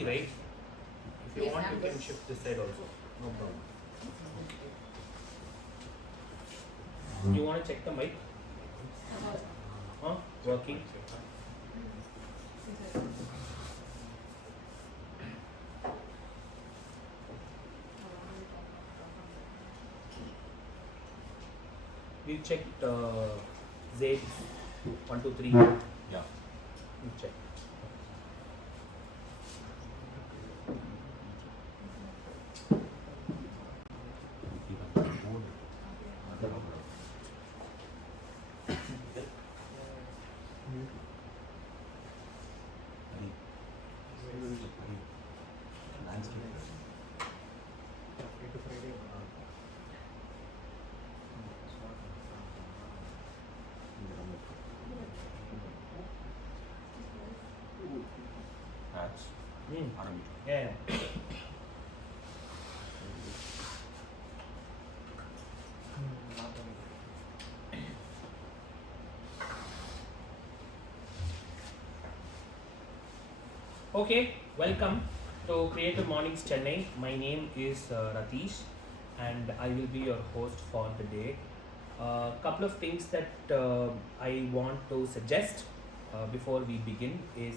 free, right? If you Yes, want, I'm you can good. shift this side also. No problem. You want to check the mic? Huh? Working? We checked Zaid 1, 2, 3. Yeah. We check. Yeah. Okay, welcome to Creative Mornings Chennai. My name is Ratish and I will be your host for the day. Couple of things that I want to suggest before we begin is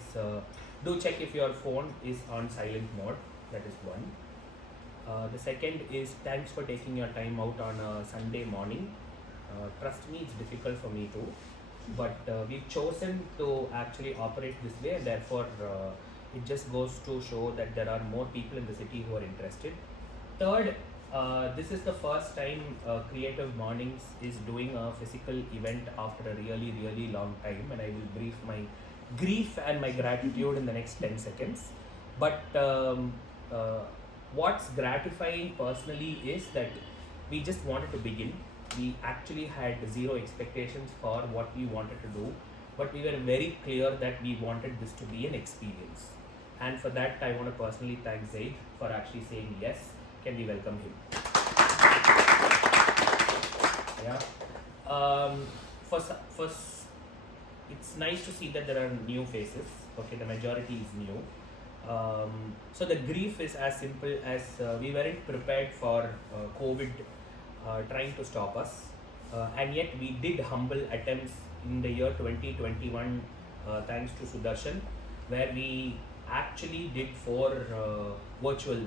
do check if your phone is on silent mode. That is one. The second is thanks for taking your time out on a Sunday morning. Trust me, it's difficult for me too, but we've chosen to actually operate this way, and therefore it just goes to show that there are more people in the city who are interested. Third, this is the first time Creative Mornings is doing a physical event after a really, really long time, and I will brief my grief and my gratitude in the next 10 seconds. But what's gratifying personally is that we just wanted to begin. We actually had zero expectations for what we wanted to do, but we were very clear that we wanted this to be an experience. And for that, I want to personally thank Zaid for actually saying yes. Can we welcome him? Yeah. It's nice to see that there are new faces. Okay, the majority is new. So the grief is as simple as we weren't prepared for COVID trying to stop us, and yet we did humble attempts in the year 2021 thanks to Sudarshan, where we actually did 4 virtual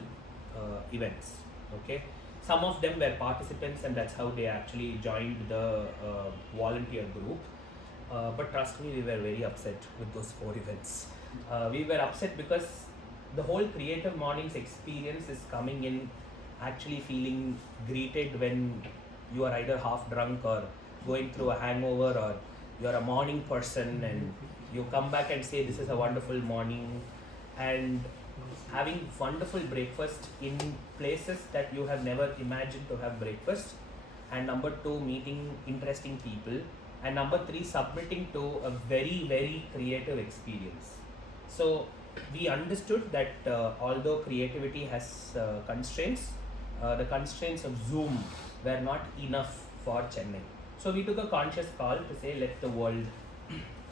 events. Okay, some of them were participants and that's how they actually joined the volunteer group. But trust me, we were very upset with those 4 events. We were upset because the whole Creative Mornings experience is coming in actually feeling greeted when you are either half drunk or going through a hangover, or you're a morning person and you come back and say this is a wonderful morning, and having wonderful breakfast in places that you have never imagined to have breakfast, and number 2, meeting interesting people, and number 3, submitting to a very, very creative experience. So we understood that although creativity has constraints, the constraints of Zoom were not enough for Chennai. So we took a conscious call to say let the world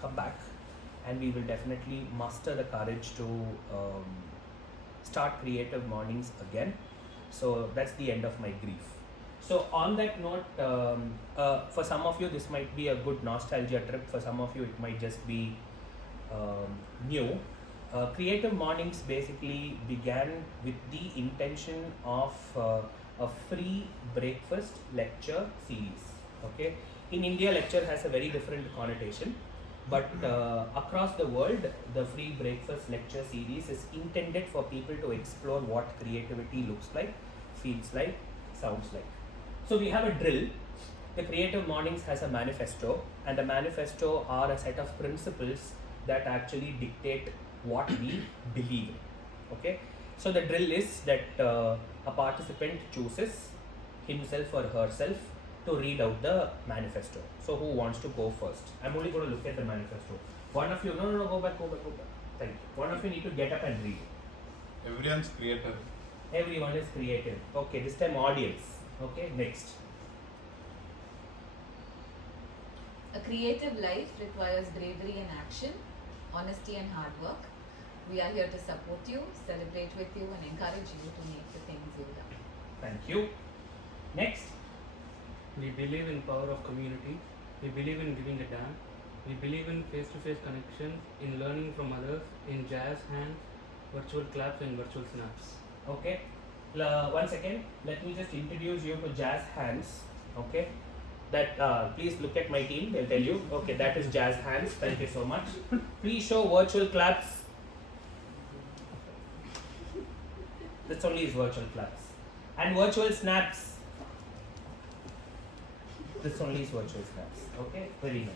come back, and we will definitely muster the courage to start Creative Mornings again. So that's the end of my grief. So on that note, for some of you this might be a good nostalgia trip, for some of you it might just be new. Creative Mornings basically began with the intention of a free breakfast lecture series. Okay, in India lecture has a very different connotation, but across the world the free breakfast lecture series is intended for people to explore what creativity looks like, feels like, sounds like. So we have a drill. The Creative Mornings has a manifesto, and the manifesto are a set of principles that actually dictate what we believe in. Okay, so the drill is that a participant chooses himself or herself to read out the manifesto. So who wants to go first? I'm only going to look at the manifesto. One of you, no, go back. Thank you. One of you need to get up and read. Everyone's creative. Everyone is creative. Okay, this time audience. Okay, next. A creative life requires bravery and action, honesty and hard work. We are here to support you, celebrate with you, and encourage you to make the things you love. Thank you. Next. We believe in power of community. We believe in giving a damn. We believe in face-to-face connections, in learning from others, in jazz hands, virtual claps and virtual snaps. Okay. One second. Let me just introduce you to Jazz Hands. Okay. That please look at my team. They'll tell you. Okay, that is Jazz Hands. Thank you so much. Please show virtual claps. This only is virtual claps. And virtual snaps. This only is virtual snaps. Okay, very nice.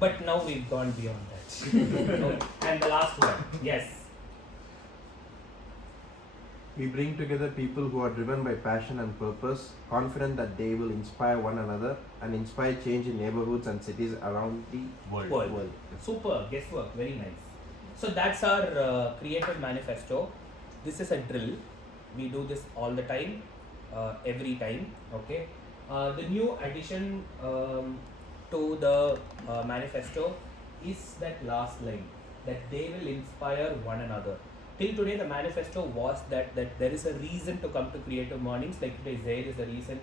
But now we've gone beyond that. Okay. And the last one. Yes. We bring together people who are driven by passion and purpose, confident that they will inspire one another and inspire change in neighborhoods and cities around the World. Super. Guesswork. Very nice. So that's our creative manifesto. This is a drill. We do this all the time, every time. Okay. The new addition to the manifesto is that last line, that they will inspire one another. Till today, the manifesto was that there is a reason to come to Creative Mornings. Like today, Zaid is the reason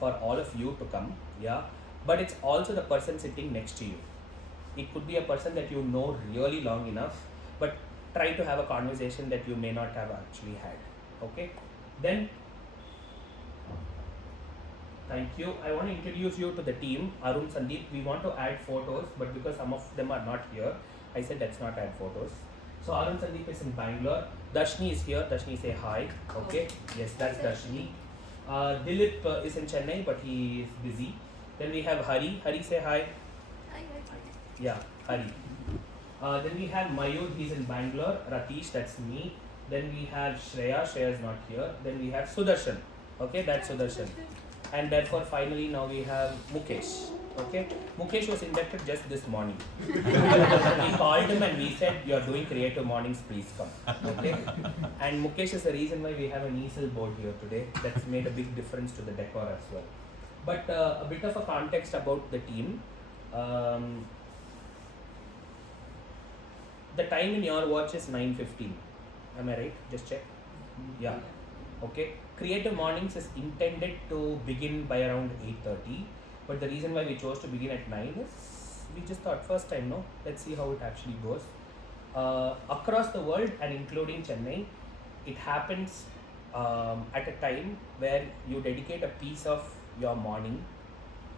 for all of you to come. Yeah, but it's also the person sitting next to you. It could be a person that you know really long enough, but try to have a conversation that you may not have actually had. Okay, then. Thank you. I want to introduce you to the team. Arun, Sandeep, we want to add photos, but because some of them are not here, I said let's not add photos. So Arun, Sandeep is in Bangalore. Darshini is here. Darshini, say hi. Okay. Yes, that's Darshini. Dilip is in Chennai, but he is busy. Then we have Hari. Hari, say hi. Hi. Yeah, Hari. Then we have Mayur, he's in Bangalore. Ratish, that's me. Then we have Shreya. Shreya is not here. Then we have Sudarshan. Okay, that's Sudarshan. And therefore, finally, now we have Mukesh. Okay, Mukesh was inducted just this morning. We called him and we said, "You are doing Creative Mornings, please come." Okay, and Mukesh is the reason why we have an easel board here today. That's made a big difference to the decor as well. But a bit of a context about the team. The time in your watch is 9:15. Am I right? Just check. Yeah. Okay. Creative Mornings is intended to begin by around 8:30, but the reason why we chose to begin at 9 is we just thought first time, no? Let's see how it actually goes. Across the world and including Chennai, it happens at a time where you dedicate a piece of your morning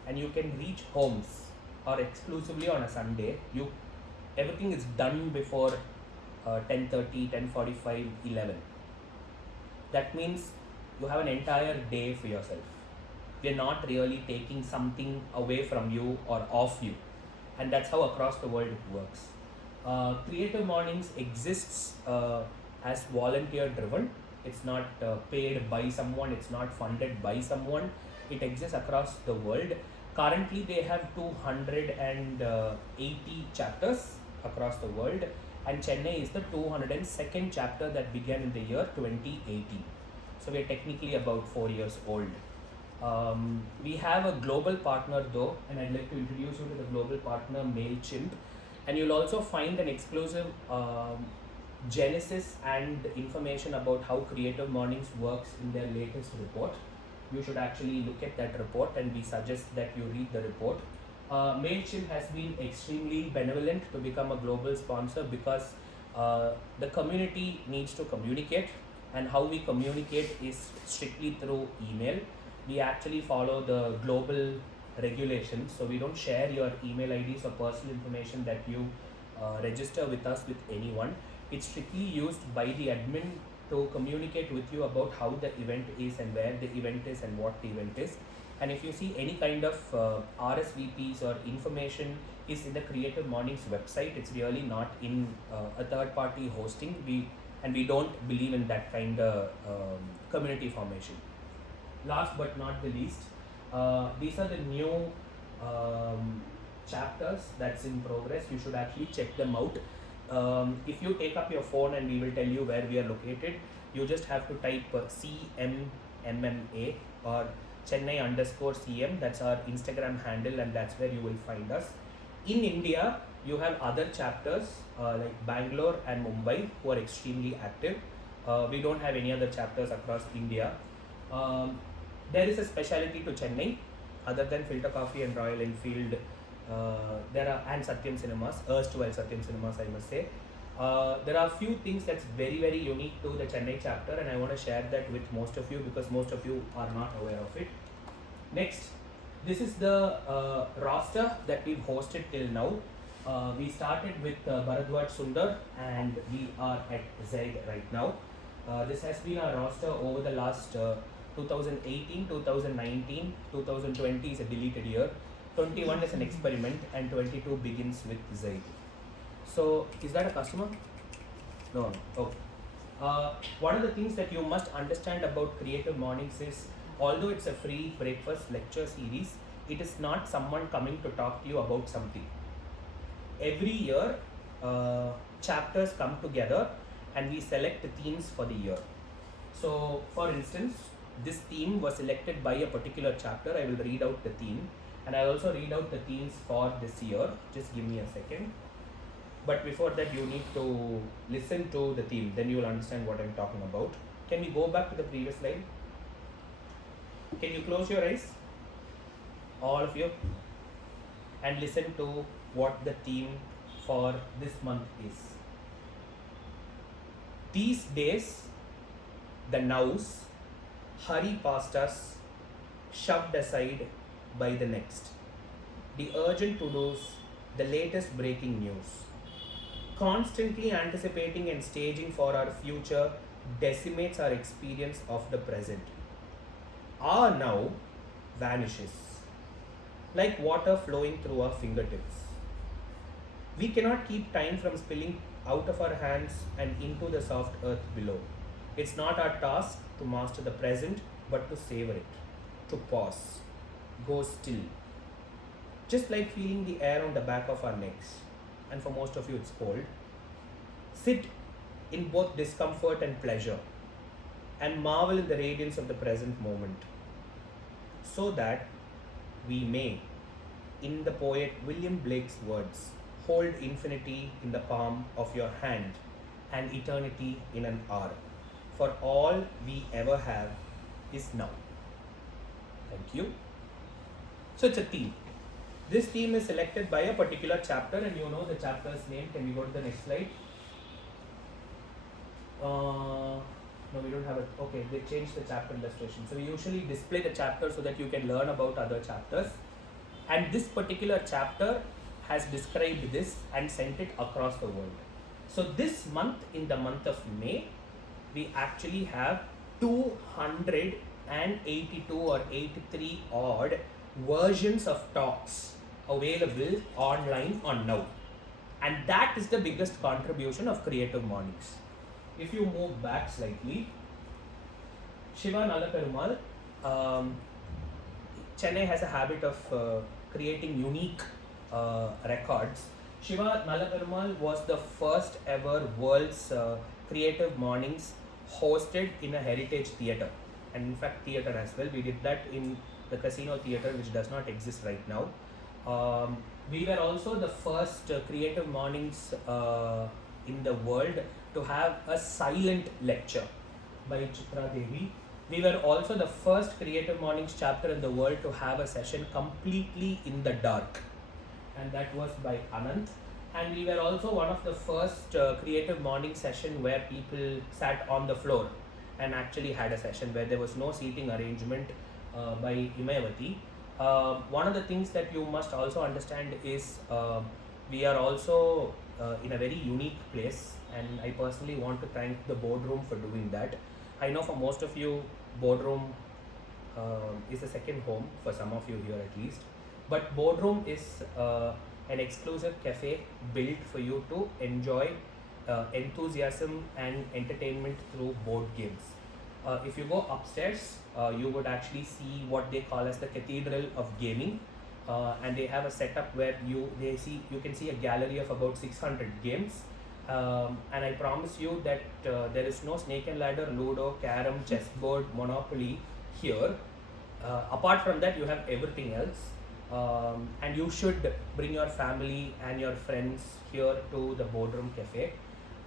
and you can reach homes or exclusively on a Sunday. Everything is done before 10:30, 10:45, 11. That means you have an entire day for yourself. We are not really taking something away from you or off you, and that's how across the world it works. Creative Mornings exists as volunteer driven. It's not paid by someone, it's not funded by someone. It exists across the world. Currently they have 280 chapters across the world, and Chennai is the 202nd chapter that began in the year 2018. So we are technically about 4 years old. We have a global partner though, and I'd like to introduce you to the global partner MailChimp, and you'll also find an exclusive genesis and information about how Creative Mornings works in their latest report. You should actually look at that report, and we suggest that you read the report. MailChimp has been extremely benevolent to become a global sponsor because the community needs to communicate, and how we communicate is strictly through email. We actually follow the global regulations, so we don't share your email IDs or personal information that you register with us with anyone. It's strictly used by the admin to communicate with you about how the event is and where the event is and what the event is. And if you see any kind of RSVPs or information is in the Creative Mornings website, it's really not in a third party hosting. We don't believe in that kind of community formation. Last but not the least, these are the new chapters that's in progress. You should actually check them out. If you take up your phone, and we will tell you where we are located, you just have to type CMMMA or Chennai _CM. That's our Instagram handle, and that's where you will find us. In India, you have other chapters like Bangalore and Mumbai who are extremely active. We don't have any other chapters across India. There is a speciality to Chennai, other than Filter Coffee and Royal Enfield. There are and Satyam Cinemas, erstwhile Satyam Cinemas, I must say. There are few things that's very unique to the Chennai chapter, and I want to share that with most of you because most of you are not aware of it. Next, this is the roster that we've hosted till now. We started with Bharadwaj Sundar, and we are at Zaid right now. This has been our roster over the last 2018, 2019, 2020 is a deleted year, 21 is an experiment, and 22 begins with Zaid. So, is that a customer? No. Okay. One of the things that you must understand about Creative Mornings is, although it's a free breakfast lecture series, it is not someone coming to talk to you about something. Every year, chapters come together and we select the themes for the year. So, for instance, this theme was selected by a particular chapter. I will read out the theme, and I also read out the themes for this year. Just give me a second. But before that, you need to listen to the theme, then you will understand what I'm talking about. Can we go back to the previous slide? Can you close your eyes, all of you, and listen to what the theme for this month is. These days, the nows hurry past us, shoved aside by the next. The urgent to-dos, the latest breaking news. Constantly anticipating and staging for our future decimates our experience of the present. Our now vanishes like water flowing through our fingertips. We cannot keep time from spilling out of our hands and into the soft earth below. It's not our task to master the present, but to savor it, to pause, go still. Just like feeling the air on the back of our necks, and for most of you it's cold. Sit in both discomfort and pleasure, and marvel in the radiance of the present moment, so that we may, in the poet William Blake's words, hold infinity in the palm of your hand and eternity in an hour. For all we ever have is now. Thank you. So it's a theme. This theme is selected by a particular chapter, and you know the chapter's name. Can we go to the next slide? No, we don't have it. Okay, they changed the chapter illustration. So we usually display the chapter so that you can learn about other chapters. And this particular chapter has described this and sent it across the world. So this month, in the month of May, we actually have 282 or 83 odd versions of talks available online on Now. And that is the biggest contribution of Creative Mornings. If you move back slightly, Shiva Nalaperumal, Chennai has a habit of creating unique records. Shiva Nalaperumal was the first ever world's Creative Mornings hosted in a heritage theatre, and in fact theatre as well. We did that in the Casino Theatre, which does not exist right now. We were also the first Creative Mornings in the world to have a silent lecture by Chitra Devi. We were also the first Creative Mornings chapter in the world to have a session completely in the dark, and that was by Anant. And we were also one of the first Creative Morning session where people sat on the floor and actually had a session where there was no seating arrangement by Imayavati. One of the things that you must also understand is we are also in a very unique place, and I personally want to thank the boardroom for doing that. I know for most of you, boardroom is a second home, for some of you here at least, but boardroom is an exclusive cafe built for you to enjoy enthusiasm and entertainment through board games. If you go upstairs, you would actually see what they call as the Cathedral of Gaming, and they have a setup where you can see a gallery of about 600 games. And I promise you that there is no snake and ladder, ludo, carom, chessboard, monopoly here. Apart from that, you have everything else. And you should bring your family and your friends here to the Boardroom Cafe.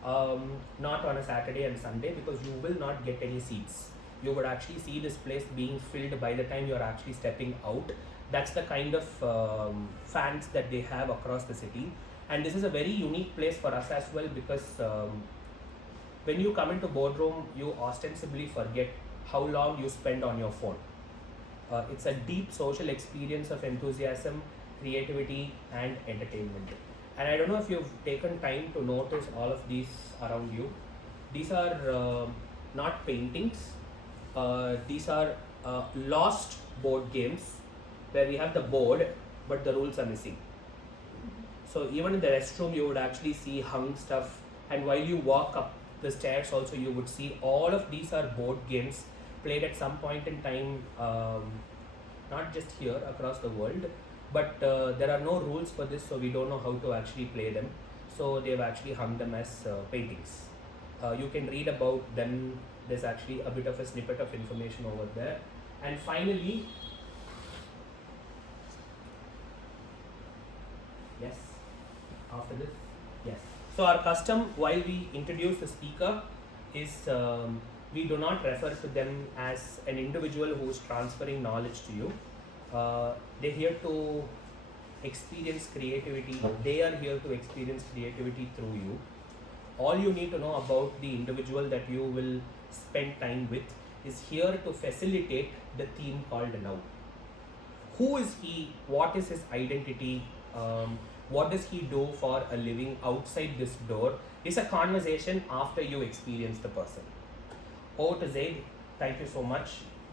Not on a Saturday and Sunday, because you will not get any seats. You would actually see this place being filled by the time you're actually stepping out. That's the kind of fans that they have across the city. And this is a very unique place for us as well, because when you come into Boardroom, you ostensibly forget how long you spend on your phone. It's a deep social experience of enthusiasm, creativity, and entertainment. And I don't know if you've taken time to notice all of these around you. These are not paintings, these are lost board games where we have the board but the rules are missing. So even in the restroom, you would actually see hung stuff, and while you walk up the stairs, also you would see all of these are board games played at some point in time, not just here, across the world. But there are no rules for this, so we don't know how to actually play them. So they've actually hung them as paintings. You can read about them. There's actually a bit of a snippet of information over there. And finally, yes, after this, yes. So our custom while we introduce the speaker is we do not refer to them as an individual who is transferring knowledge to you. They're here to experience creativity. They are here to experience creativity through you. All you need to know about the individual that you will spend time with is here to facilitate the theme called now. Who is he? What is his identity? What does he do for a living outside this door? It's a conversation after you experience the person. Over to Zaid. Thank you so much.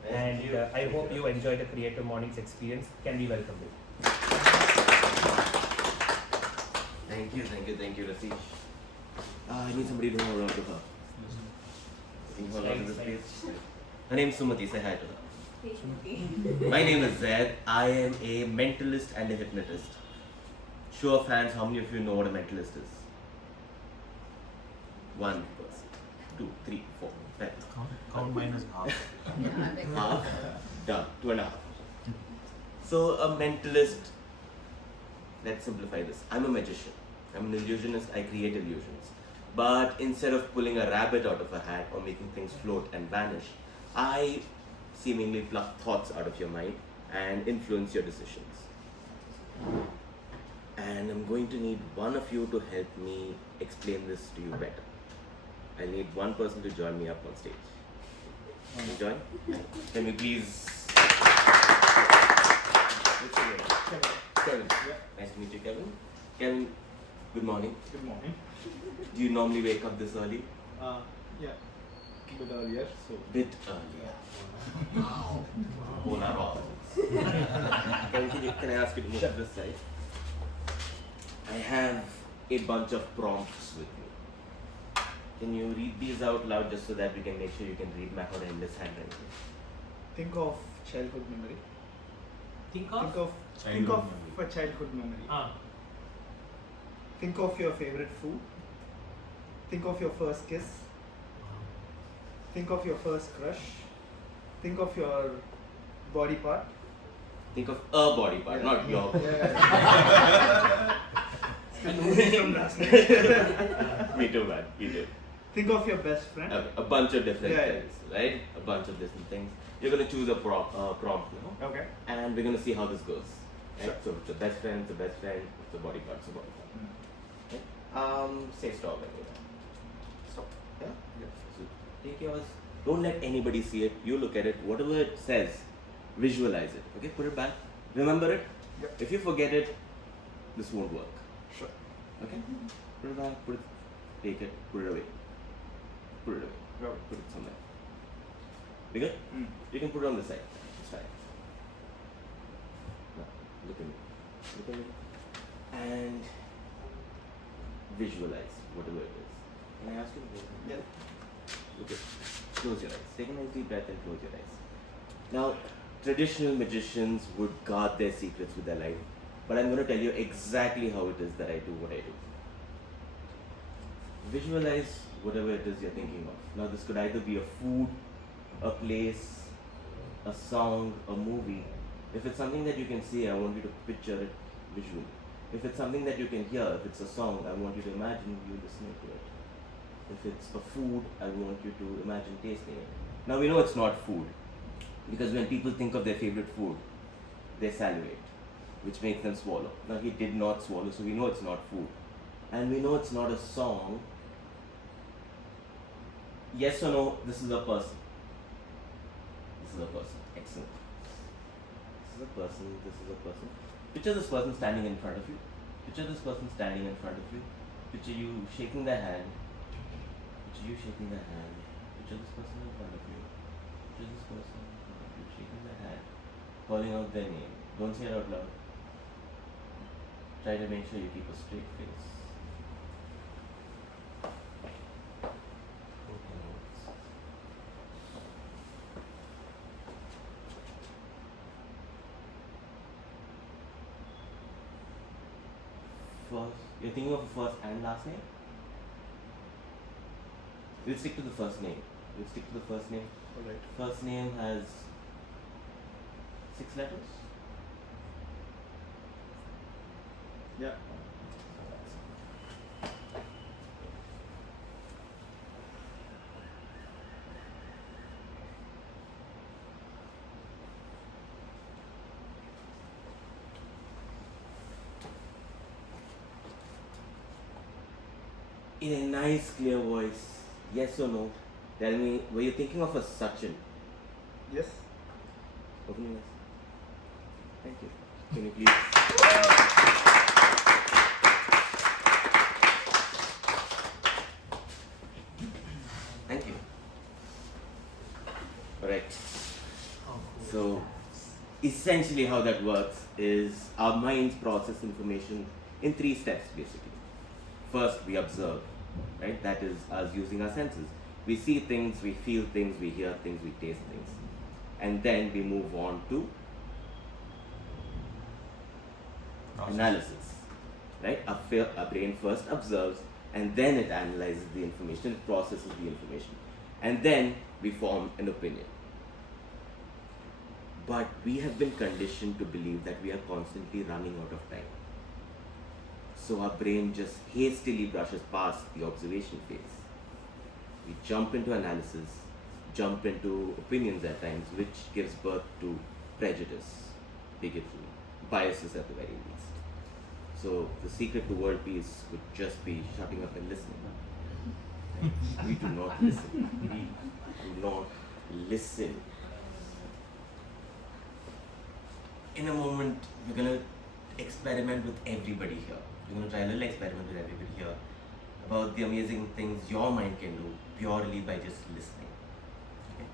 Thank you. I hope you enjoy the Creative Mornings experience. Can we welcome you? Thank you, Rasish. I need somebody to hold on to her. Can you hold on to this, please? Her name's Sumati. Say hi to her. My name is Zaid. I am a mentalist and a hypnotist. Show of hands, how many of you know what a mentalist is? One person, 2, 3, 4, 5. Count minus half. Half, done, 2.5. So a mentalist, let's simplify this. I'm a magician. I'm an illusionist. I create illusions. But instead of pulling a rabbit out of a hat or making things float and vanish, I seemingly pluck thoughts out of your mind and influence your decisions. And I'm going to need one of you to help me explain this to you better. I need one person to join me up on stage. Can you join? Can we please? What's your name? Kevin. Nice to meet you, Kevin. Kevin, good morning. Good morning. Do you normally wake up this early? Yeah, a bit earlier, so. Bit earlier. Whole hour. Can I ask you to move to this side? I have a bunch of prompts with me. Can you read these out loud just so that we can make sure you can read my horrendous handwriting? Think of childhood memory. Think Think of. of a childhood memory. Think of your favorite food. Think of your first kiss. Think of your first crush. Think of your body part. Think of a body part, not your. Yeah. From last night. Me too, man. Me too. Think of your best friend. Okay, a bunch of different Yeah, yeah. things, right? A bunch of different things. You're gonna choose a prompt now, Okay. and we're gonna see how this goes. Right? Sure. So it's a best friend, it's a best friend, it's a body part, it's a body part. Say stop when you're done. Stop. Yeah? So take yours. Don't let anybody see it. You look at it. Whatever it says, visualize it. Okay? Put it back. Remember it. Yep. If you forget it, this won't work. Sure. Okay? Put it back. Put it. Take it. Put it away. Put it away. Go. Put it somewhere. We good? You can put it on the side. It's fine. Now, look at me. Look at me. And visualize whatever it is. Can I ask you to Yeah. look at, close your eyes. Take a nice deep breath and close your eyes. Now, traditional magicians would guard their secrets with their life, but I'm going to tell you exactly how it is that I do what I do. Visualize whatever it is you're thinking of. Now, this could either be a food, a place, a song, a movie, If it's something that you can see, I want you to picture it visually. If it's something that you can hear, if it's a song, I want you to imagine you listening to it. If it's a food, I want you to imagine tasting it. Now we know it's not food, because when people think of their favorite food, they salivate, which makes them swallow. Now he did not swallow, so we know it's not food. And we know it's not a song. Yes or no, this is a person. This is a person. Excellent. This is a person, this is a person. Picture this person standing in front of you. Picture this person standing in front of you. Picture you shaking their hand. Picture you shaking their hand. Picture this person in front of you. Picture this person in front of you, shaking their hand, calling out their name. Don't say it out loud. Try to make sure you keep a straight face. First, you're thinking of the first and last name? We'll stick to the first name. We'll stick to the first name. Alright. First name has 6 letters. Yeah. In a nice, clear voice, yes or no, tell me, were you thinking of a Sachin? Yes. Open your eyes. Thank you. Can you please? Thank you. Alright. So, essentially, how that works is our minds process information in 3 steps basically. First, we observe, right? That is us using our senses. We see things, we feel things, we hear things, we taste things. And then we move on to analysis, right? Our brain first observes and then it analyzes the information, it processes the information. And then we form an opinion. But we have been conditioned to believe that we are constantly running out of time. So our brain just hastily brushes past the observation phase. We jump into analysis, jump into opinions at times, which gives birth to prejudice, bigotry, biases at the very least. So the secret to world peace would just be shutting up and listening. Right? We do not listen. We do not listen. In a moment, we're going to experiment with everybody here. We're going to try a little experiment with everybody here about the amazing things your mind can do purely by just listening. Okay?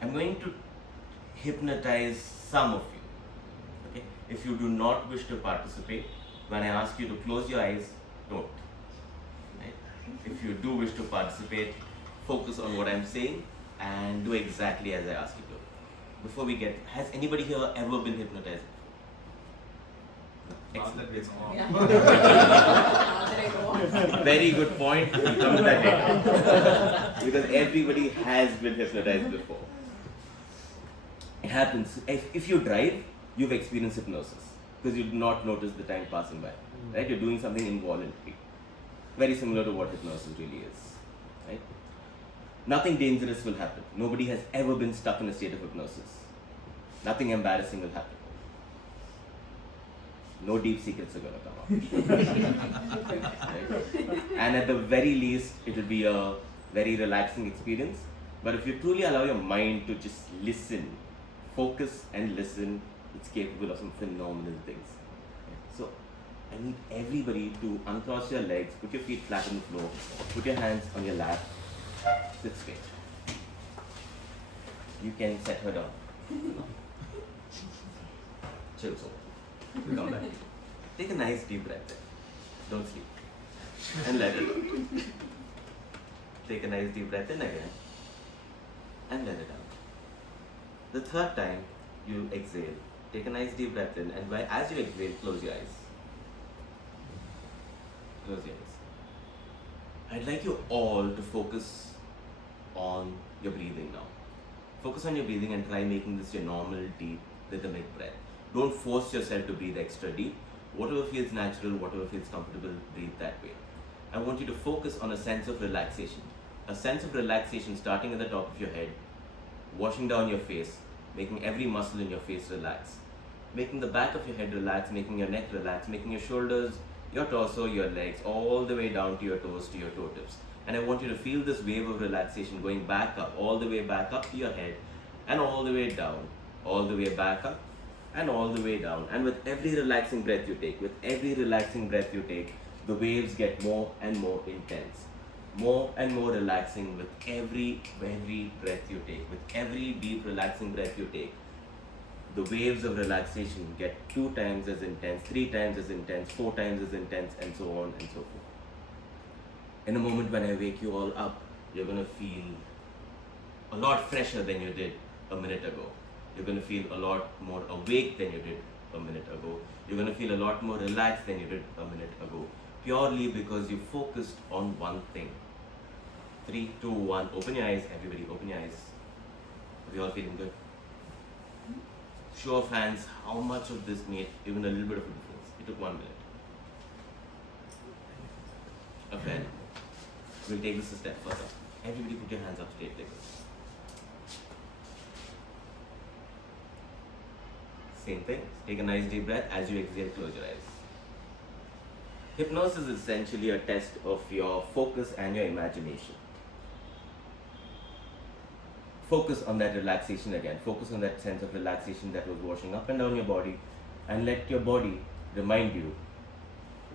I'm going to hypnotize some of you. Okay? If you do not wish to participate, when I ask you to close your eyes, don't. Right? If you do wish to participate, focus on what I'm saying and do exactly as I ask you to. Before we get, has anybody here ever been hypnotized? Excellent. It's Yeah. Now that I know. very good point. We'll come to that later. Because everybody has been hypnotized before. It happens. If you drive, you've experienced hypnosis because you do not notice the time passing by. Right? You're doing something involuntary. Very similar to what hypnosis really is. Right? Nothing dangerous will happen. Nobody has ever been stuck in a state of hypnosis. Nothing embarrassing will happen. No deep secrets are going to come out. Right? And at the very least, it will be a very relaxing experience. But if you truly allow your mind to just listen, focus and listen, it's capable of some phenomenal things. So I need everybody to uncross your legs, put your feet flat on the floor, put your hands on your lap, sit straight. You can set her down. Chill soul. Come back. Take a nice deep breath in. Don't sleep. And let it out. Take a nice deep breath in again. And let it out. The third time you exhale. Take a nice deep breath in, and as you exhale, close your eyes. Close your eyes. I'd like you all to focus on your breathing now. Focus on your breathing and try making this your normal, deep, rhythmic breath. Don't force yourself to breathe extra deep. Whatever feels natural, whatever feels comfortable, breathe that way. I want you to focus on a sense of relaxation. A sense of relaxation starting at the top of your head, washing down your face, making every muscle in your face relax. Making the back of your head relax, making your neck relax, making your shoulders, your torso, your legs, all the way down to your toes, to your toe tips. And I want you to feel this wave of relaxation going back up, all the way back up to your head, and all the way down, all the way back up, and all the way down. And with every relaxing breath you take, the waves get more and more intense, more and more relaxing with every breath you take. With every deep relaxing breath you take, the waves of relaxation get 2 times as intense, 3 times as intense, 4 times as intense, and so on and so forth. In a moment when I wake you all up, you're going to feel a lot fresher than you did a minute ago. You're going to feel a lot more awake than you did a minute ago. You're going to feel a lot more relaxed than you did a minute ago. Purely because you focused on one thing. 3, 2, 1. Open your eyes, everybody. Open your eyes. Are we all feeling good? Show of hands, how much of this made even a little bit of a difference? It took 1 minute. Okay. We'll take this a step further. Everybody put your hands up straight like this. Same thing. Take a nice deep breath. As you exhale, close your eyes. Hypnosis is essentially a test of your focus and your imagination. Focus on that relaxation again. Focus on that sense of relaxation that was washing up and down your body, and let your body remind you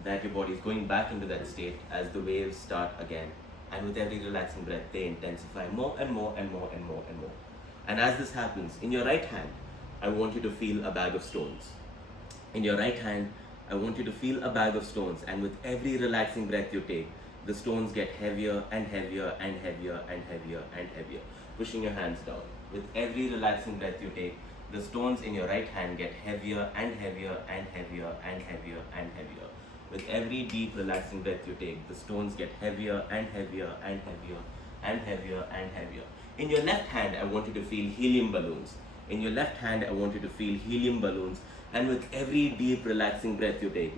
that your body is going back into that state as the waves start again. And with every relaxing breath, they intensify more and more and more and more and more. And as this happens, in your right hand, I want you to feel a bag of stones. In your right hand, I want you to feel a bag of stones, and with every relaxing breath you take, the stones get heavier and heavier and heavier and heavier and heavier, pushing your hands down. With every relaxing breath you take, the stones in your right hand get heavier and heavier and heavier and heavier and heavier. With every deep relaxing breath you take, the stones get heavier and heavier and heavier and heavier and heavier. In your left hand, I want you to feel helium balloons. In your left hand, I want you to feel helium balloons. And with every deep relaxing breath you take,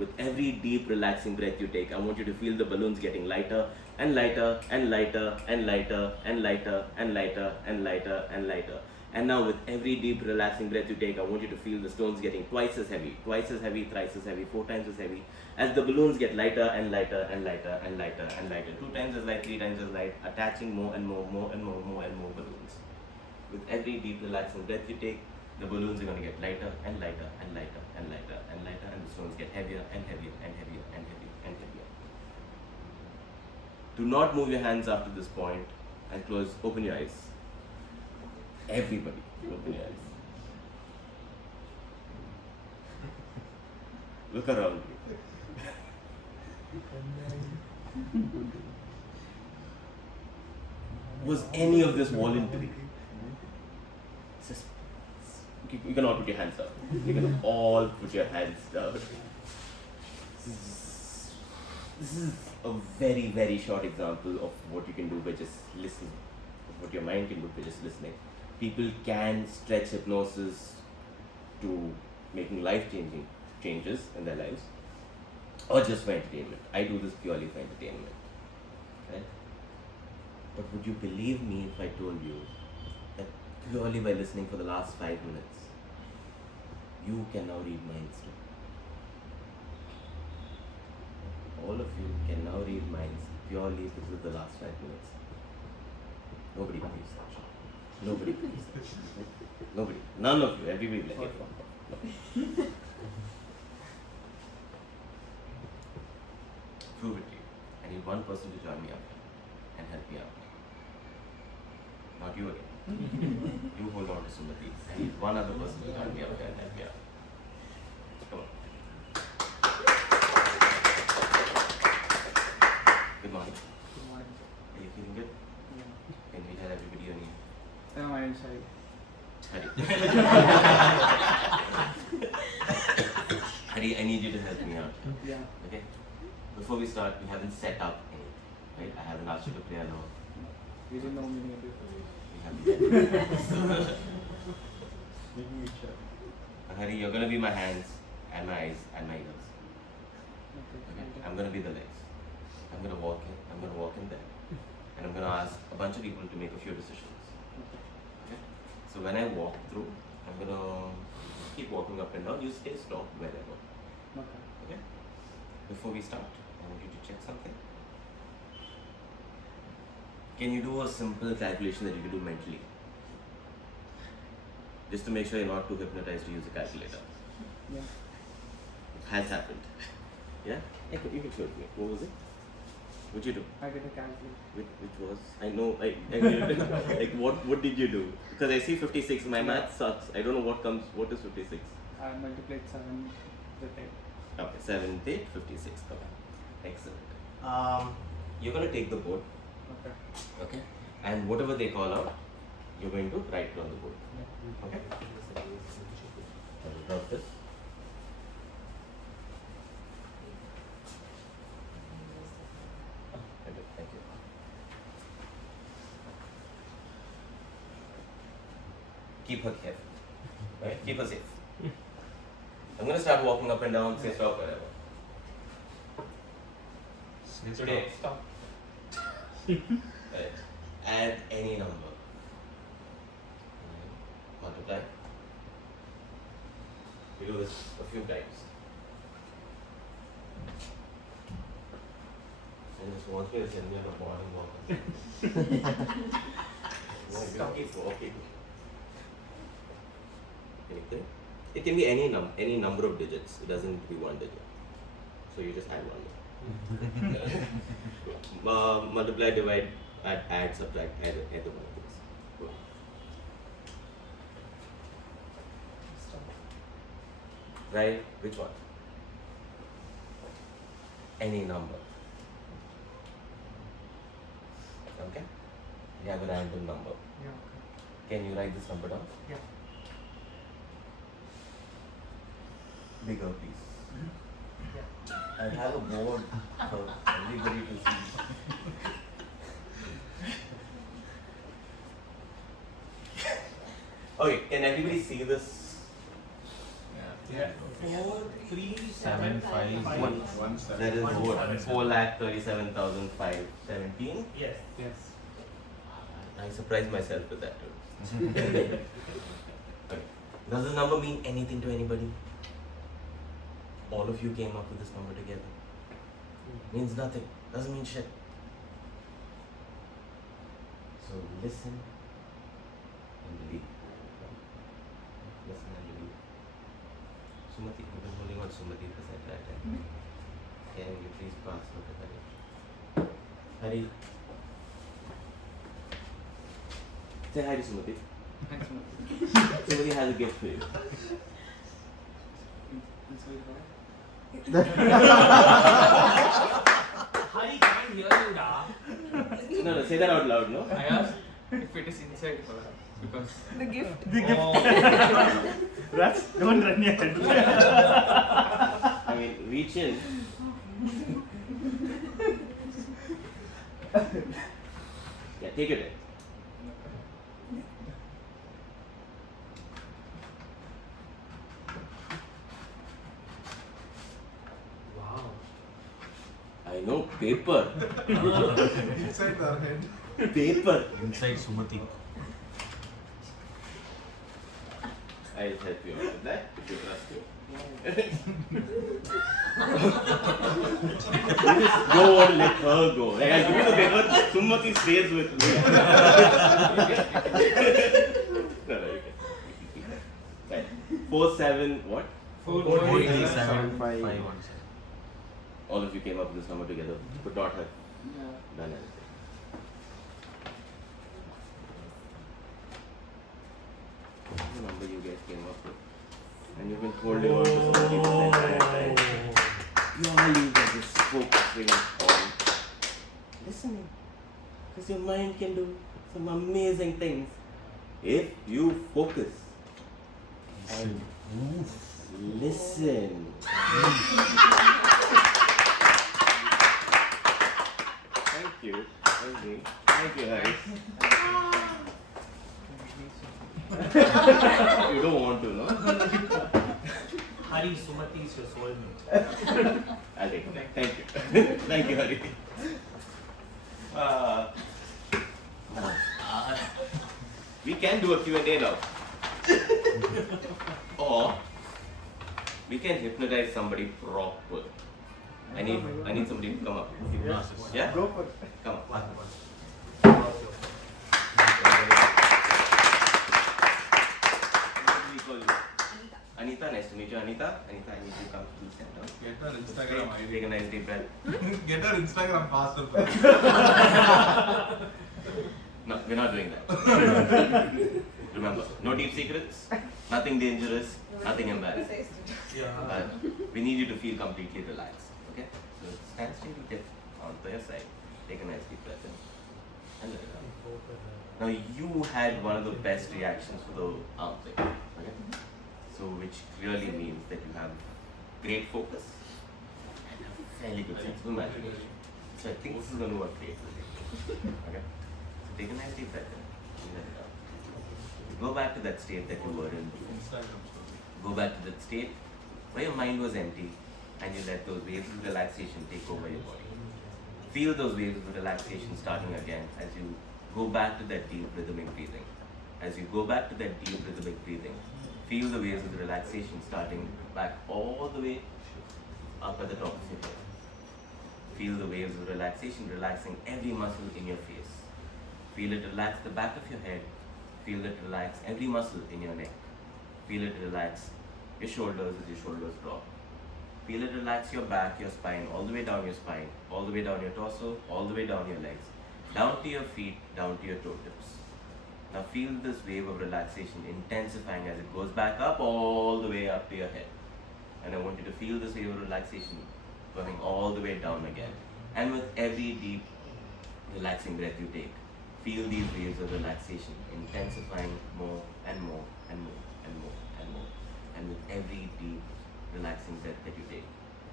I want you to feel the balloons getting lighter and lighter and lighter and lighter and lighter and lighter and lighter and lighter. And now with every deep relaxing breath you take, I want you to feel the stones getting twice as heavy, thrice as heavy, 4 times as heavy, as the balloons get lighter and lighter and lighter and lighter and lighter, 2 times as light, 3 times as light, attaching more and more and more balloons. With every deep relaxing breath you take, the balloons are going to get lighter and lighter and lighter and lighter and lighter, and the stones get heavier and heavier and heavier and heavier and heavier. Do not move your hands after this point and close, open your eyes. Everybody, open your eyes. Look around you. Was any of this voluntary? You can all put your hands down. You can all put your hands down. This is a very, very short example of what you can do by just listening, of what your mind can do by just listening. People can stretch hypnosis to making life-changing changes in their lives, or just for entertainment. I do this purely for entertainment. Right? But would you believe me if I told you that purely by listening for the last 5 minutes, you can now read minds too? All of you can now read minds purely because of the last 5 minutes. Nobody believes that. Nobody believes that. Nobody. None of you. Everybody will get one. Prove it to you. I need one person to join me up and help me out. Not you again. You hold on to Sumati. I need one other person to join me up and help me out. Come on. Good morning. Good morning. Are you feeling good? Yeah. Can we tell everybody your name? I'm inside. Hari. Hari, I need you to help me out. Yeah. Okay? Before we start, we haven't set up anything. Right? I haven't asked you to play alone. We didn't know meaning of it. We haven't. Maybe we should. Hari, you're gonna be my hands and my eyes and my ears. Okay. Okay? I'm gonna be the legs. I'm gonna walk in there. And I'm gonna ask a bunch of people to make a few decisions. Okay? So when I walk through, I'm gonna keep walking up and down. You stay stopped wherever. Okay. Okay? Before we start, I want you to check something. Can you do a simple calculation that you can do mentally? Just to make sure you're not too hypnotized to use a calculator. Yeah. It has happened. Yeah? You can show it me. What was it? What'd you do? I did a calculation. Which was? I know. Like what did you do? Because I see 56. My math sucks. I don't know what is 56. I multiplied 7 with 8. Okay, 7, 8, 56. Okay. Excellent. You're gonna take the board. Okay. Okay. And whatever they call out, you're going to write it on the board. Okay? I'll drop this. Thank you. Keep her careful. Right? Keep her safe. I'm gonna start walking up and down, say stop wherever. Today, stop. Right. Add any number. Multiply. We do this a few times. And just once we send me on the bottom walk. Stop. Keep walking. Anything? It can be any number of digits. It doesn't need to be one digit. So you just add one more. Multiply, divide, add, subtract, either one of these. Go. Right? Which one? Any number. Okay? You have a random number. Yeah. Okay. Can you write this number down? Yeah. Bigger, please. Yeah. I have a board for everybody to see. Okay, can everybody see this? Yeah. 4, 3, 7, 5, 1, 7. That is what? 4,37,517. Yes. Yes. I surprised myself with that too. Okay. Does this number mean anything to anybody? All of you came up with this number together. Means nothing. Doesn't mean shit. So listen and believe. Listen and believe. Sumati, we've been holding on Sumati for that time. Can you please pass out to Hari? Hari. Say hi to Sumati. Thanks, man. Sumati has a gift for you. Inside her. Hari can't hear you, da. No, say that out loud, no? I asked if it is inside her because The gift. Rats don't run your head. I mean, reach in. Yeah, take it in. Wow. I know, paper. Inside our head. Paper. Inside Sumati. I'll help you out with that if you trust me. You just don't want to let her go. Like, I'll give you the paper, Sumati stays with me. No, you can. Right. 4, 7, what? 4, 47, 7, 5, 1, 7. All of you came up with this number together, could not have Yeah. done anything. What's the number you guys came up with? And you've been holding on to Sumati for the entire time. You all you guys just focusing on listening. Because your mind can do some amazing things if you focus and listen. Thank you. Thank you, Harry. You don't want to, no? Hari, Sumati is your soulmate. I'll take it. Thank you. Thank you, Hari. We can do a Q&A now. Or we can hypnotize somebody proper. I need somebody to come up. Yeah? Go for it. Come on. What do we call you? Anita, nice to meet you. Anita, I need you to come to stand down. Get her Instagram Take ID. a nice deep breath. Get her Instagram faster. No, we're not doing that. Remember, no deep secrets, nothing dangerous, nothing embarrassing. We need you to feel completely relaxed. Okay? So stand still, get onto your side. Take a nice deep breath in. And let it out. Now you had one of the best reactions for the arm thing. Okay? So which clearly means that you have great focus and a fairly good sense of imagination. So I think this is going to work great for you. Okay? So take a nice deep breath in and let it out. Go back to that state that you were in before. Instagram story. Go back to that state where your mind was empty and you let those waves of relaxation take over your body. Feel those waves of relaxation starting again as you go back to that deep rhythmic breathing. As you go back to that deep rhythmic breathing, feel the waves of relaxation starting back all the way up at the top of your head. Feel the waves of relaxation relaxing every muscle in your face. Feel it relax the back of your head. Feel it relax every muscle in your neck. Feel it relax your shoulders as your shoulders drop. Feel it relax your back, your spine, all the way down your spine, all the way down your torso, all the way down your legs, down to your feet, down to your toe tips. Now feel this wave of relaxation intensifying as it goes back up all the way up to your head. And I want you to feel this wave of relaxation going all the way down again. And with every deep, relaxing breath you take, feel these waves of relaxation intensifying more and more and more and more and more. And with every deep, relaxing breath that you take,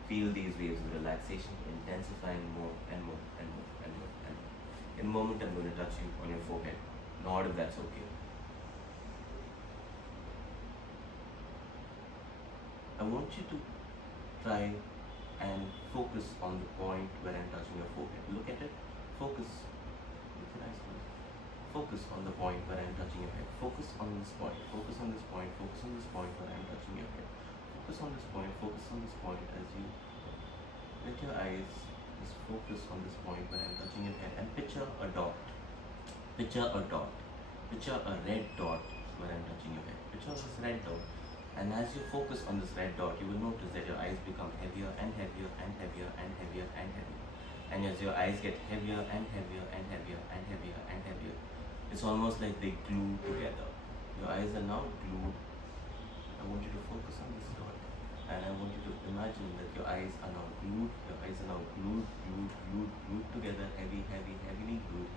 feel these waves of relaxation intensifying more and more and more and more and more. In a moment, I'm going to touch you on your forehead. Nod if that's okay. I want you to try and focus on the point where I'm touching your forehead. Look at it. Focus. With your eyes closed. Focus on the point where I'm touching your head. Focus on this point. Focus on this point. Focus on this point where I'm touching your head. Focus on this point. Focus on this point as you let your eyes just focus on this point where I'm touching your head and picture a dot. Picture a dot. Picture a red dot where I'm touching your head. Picture this red dot. And as you focus on this red dot, you will notice that your eyes become heavier and heavier and heavier and heavier and heavier. And as your eyes get heavier and heavier and heavier and heavier and heavier, it's almost like they glue together. Your eyes are now glued. I want you to focus on this dot. And I want you to imagine that your eyes are now glued. Your eyes are now glued together. Heavily glued.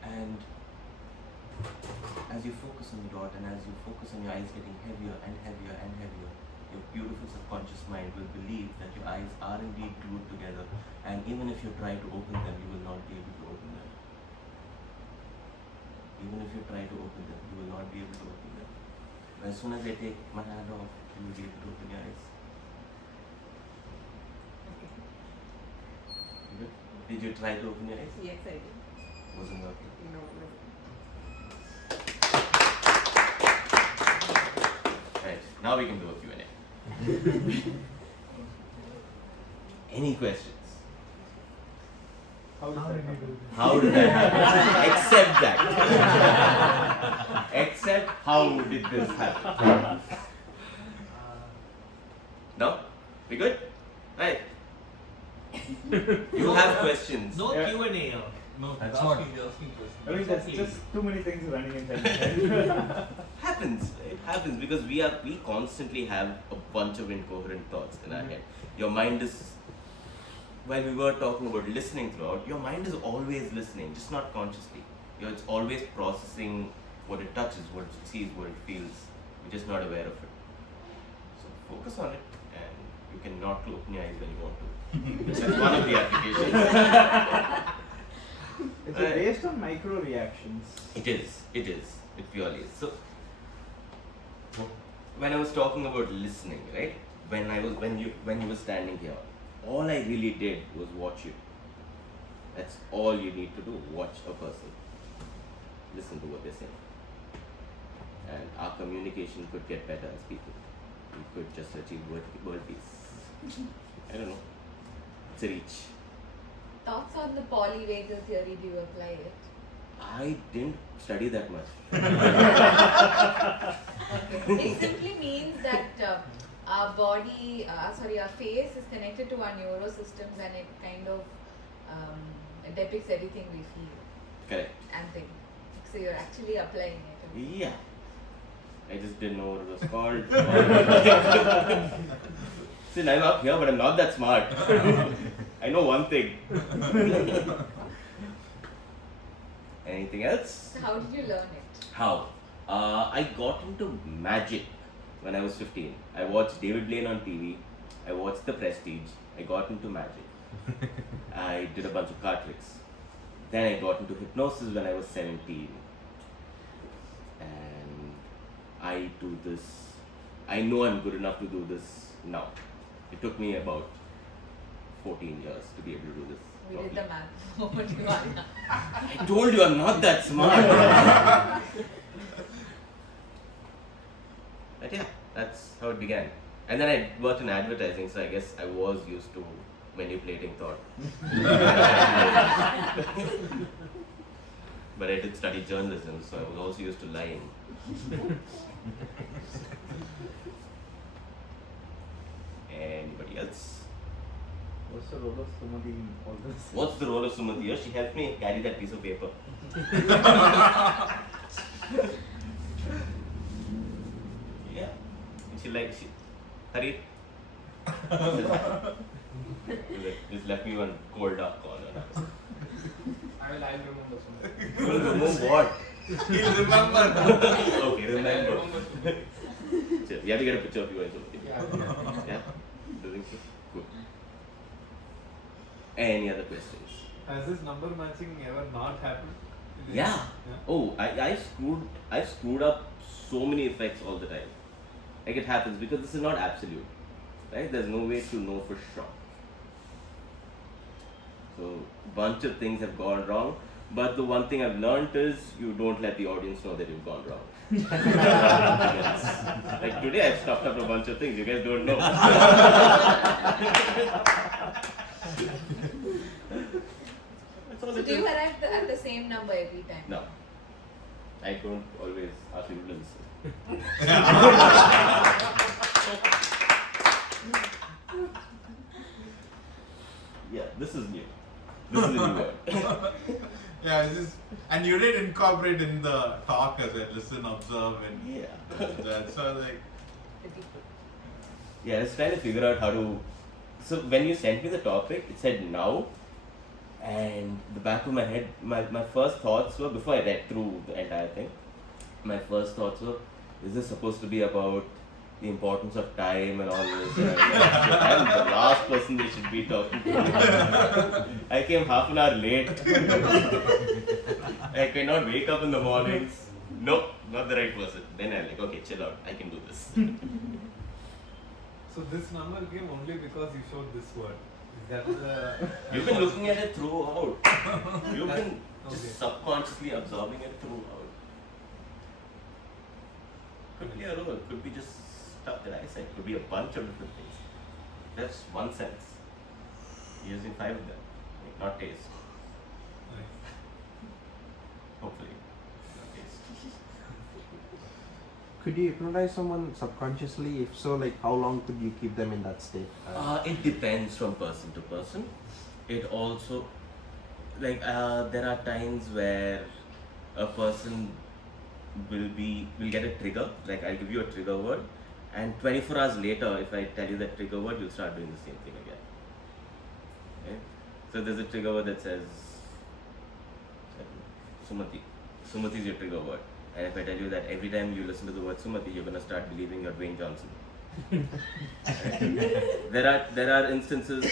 And as you focus on the dot and as you focus on your eyes getting heavier and heavier and heavier, your beautiful subconscious mind will believe that your eyes are indeed glued together, and even if you try to open them, you will not be able to open them. Even if you try to open them, you will not be able to open them. As soon as I take my hand off, you will be able to open your eyes. Good? Did you try to open your eyes? Yes, I did. Wasn't working. No, it wasn't. Right, now we can do a Q&A. Any questions? How did you do this? How did I accept that? Except how did this happen? No? We good? Right. You have questions. No Yeah. Q&A. No, That's asking what- questions. I mean, there's just too many things running inside my head. Happens. It happens because we constantly have a bunch of incoherent thoughts in our head. Your mind is, while we were talking about listening throughout, your mind is always listening, just not consciously. It's always processing what it touches, what it sees, what it feels. We're just not aware of it. So focus on it, and you can not open your eyes when you want to. That's one of the applications. It's based on micro reactions. It is. It purely is. So, when I was talking about listening, right? When you were standing here, all I really did was watch you. That's all you need to do. Watch a person. Listen to what they're saying. And our communication could get better as people. We could just achieve world peace. I don't know. It's a reach. Thoughts on the polyvagal theory? Do you apply it? I didn't study that much. It simply means that our body, our face is connected to our neurosystems, and it kind of depicts everything we feel Correct. and think. So you're actually applying it. Yeah. I just didn't know what it was called. See, I'm up here, but I'm not that smart. I know one thing. Anything else? So how did you learn it? How? I got into magic when I was 15. I watched David Blaine on TV. I watched The Prestige. I got into magic. I did a bunch of card tricks. Then I got into hypnosis when I was 17. And I do this. I know I'm good enough to do this now. It took me about 14 years to be able to do this. We did properly. the math. What you are now. I told you I'm not that smart. But yeah, that's how it began. And then I worked in advertising, so I guess I was used to manipulating thought. But I did study journalism, so I was also used to lying. Anybody else? What's the role of Sumati in all this? What's the role of Sumati here? She helped me carry that piece of paper. Yeah. And she hurry. Just left me one cold dark corner. I'll remember soon. You will remember what? He'll remember. Okay, remember. Sure. You have to get a picture of you and Sumati. Yeah? Do you think so? Cool. Any other questions? Has this number matching ever not happened? Yeah. Oh, I've screwed up so many effects all the time. Like it happens because this is not absolute, right? There's no way to know for sure. So bunch of things have gone wrong, but the one thing I've learned is you don't let the audience know that you've gone wrong. Like today I've stuffed up a bunch of things you guys don't know. That's all So it do you is. arrive at the same number every time? No. I don't always ask people to listen. Yeah, this is new. This is a new word. Yeah, and you did incorporate in the talk as well, listen, observe, and Yeah. that. So like, Yeah, I was trying to figure out how to. So when you sent me the topic, it said now, and the back of my head, my first thoughts were, before I read through the entire thing, my first thoughts were, is this supposed to be about the importance of time and all this? And I'm the last person they should be talking to. I came half an hour late. I cannot wake up in the mornings. Nope, not the right person. Then I'm like, okay, chill out. I can do this. so this number came only because you showed this word. Is that the? You've been looking at it throughout. You've been Okay. just subconsciously absorbing it throughout. Could be a role, could be just stuff that I said, could be a bunch of different things. That's one sense. Using 5 of them. Like, not taste. Nice. Hopefully. Not taste. Could you hypnotize someone subconsciously? If so, like how long could you keep them in that state? It depends from person to person. It also, like, there are times where a person will get a trigger. Like, I'll give you a trigger word, and 24 hours later, if I tell you that trigger word, you'll start doing the same thing again. Okay? So there's a trigger word that says Sumati. Sumati is your trigger word. And if I tell you that every time you listen to the word Sumati, you're gonna start believing you're Dwayne Johnson. Right? There are instances,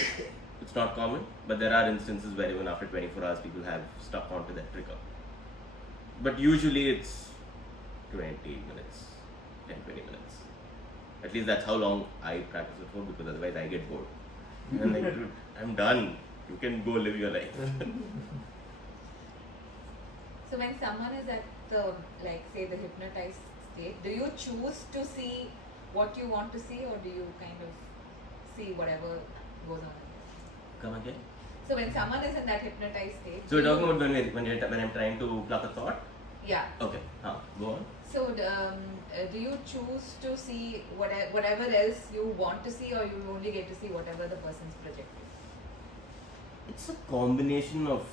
it's not common, but there are instances where even after 24 hours people have stuck onto that trigger. But usually it's 20 minutes, 10-20 minutes. At least that's how long I practice it for, because otherwise I get bored. And I'm like, dude, I'm done. You can go live your life. So when someone is at the, like say the hypnotized state, do you choose to see what you want to see, or do you kind of see whatever goes on? Come again? So when someone is in that hypnotized state, So we're talking about when I'm trying to pluck a thought? yeah. Okay, go on. So do you choose to see whatever else you want to see, or you only get to see whatever the person's projecting? It's a combination of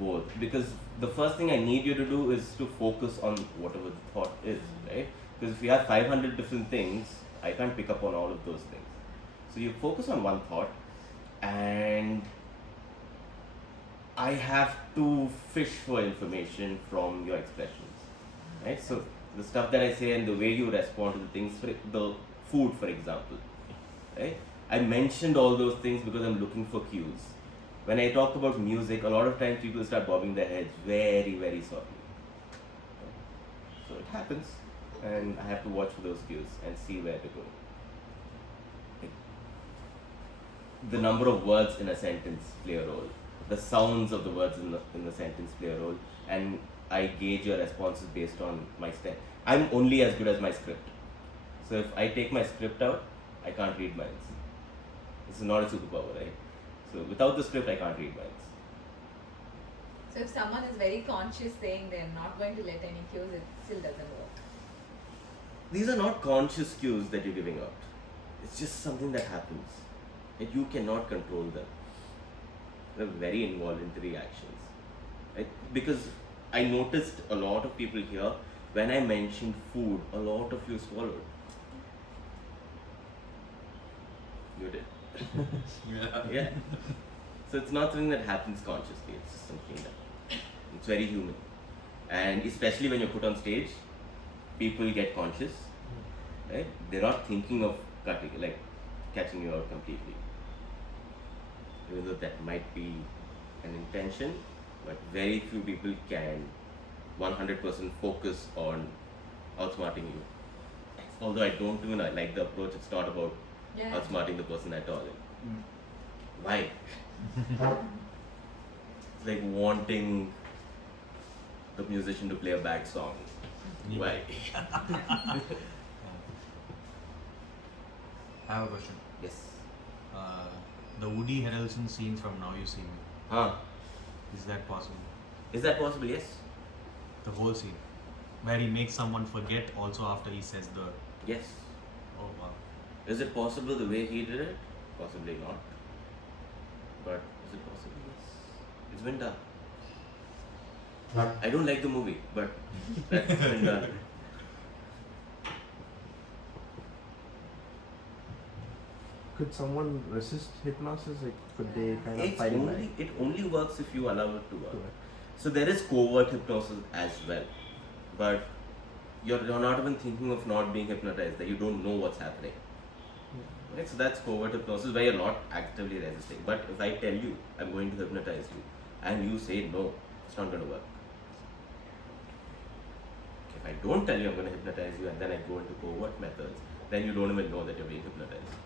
both, because the first thing I need you to do is to focus on whatever the thought is, right? Because if you have 500 different things, I can't pick up on all of those things. So you focus on one thought, and I have to fish for information from your expressions, right? So the stuff that I say and the way you respond to the things, the food, for example, right? I mentioned all those things because I'm looking for cues. When I talk about music, a lot of times people start bobbing their heads very, very softly. So it happens, and I have to watch for those cues and see where to go. The number of words in a sentence play a role. The sounds of the words in the sentence play a role, and I gauge your responses based on my style. I'm only as good as my script. So if I take my script out, I can't read minds. This is not a superpower, right? So without the script, I can't read minds. So if someone is very conscious saying they're not going to let any cues, it still doesn't work. These are not conscious cues that you're giving out. It's just something that happens, and you cannot control them. They're very involuntary actions. Right? Because I noticed a lot of people here, when I mentioned food, a lot of you swallowed. You did. Yeah. So it's not something that happens consciously, it's just something that it's very human. And especially when you're put on stage, people get conscious, right? They're not thinking of catching you out completely. Even though that might be an intention, but very few people can 100% focus on outsmarting you. Although I don't even like the approach, it's not about outsmarting the person at all. Why? It's like wanting the musician to play a bad song. Why? I have a question. Yes. The Woody Harrelson scene from Now You See Me. Is that possible? Is that possible? Yes. The whole scene, where he makes someone forget also after he says the. Yes. Oh wow. Is it possible the way he did it? Possibly not. But is it possible? Yes. It's been done. I don't like the movie, but that's been done. Could someone resist hypnosis? Like, could they kind of fight It only works if you allow it to work. Correct. So there is covert hypnosis as well, but you're not even thinking of not being hypnotized, that you don't know what's happening. Right? So that's covert hypnosis where you're not actively resisting. But if I tell you I'm going to hypnotize you and you say no, it's not going to work. If I don't tell you I'm going to hypnotize you and then I go into covert methods, then you don't even know that you're being hypnotized.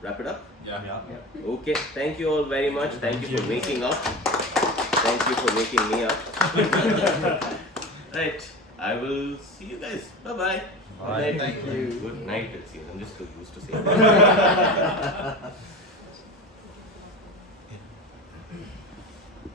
Wrap it up? Yeah. Okay, thank you all very much. Thank you for waking up. Thank you for waking me up. Right, I will see you guys. Bye-bye. Bye. Thank you. Good night, it seems. I'm just so used to saying that.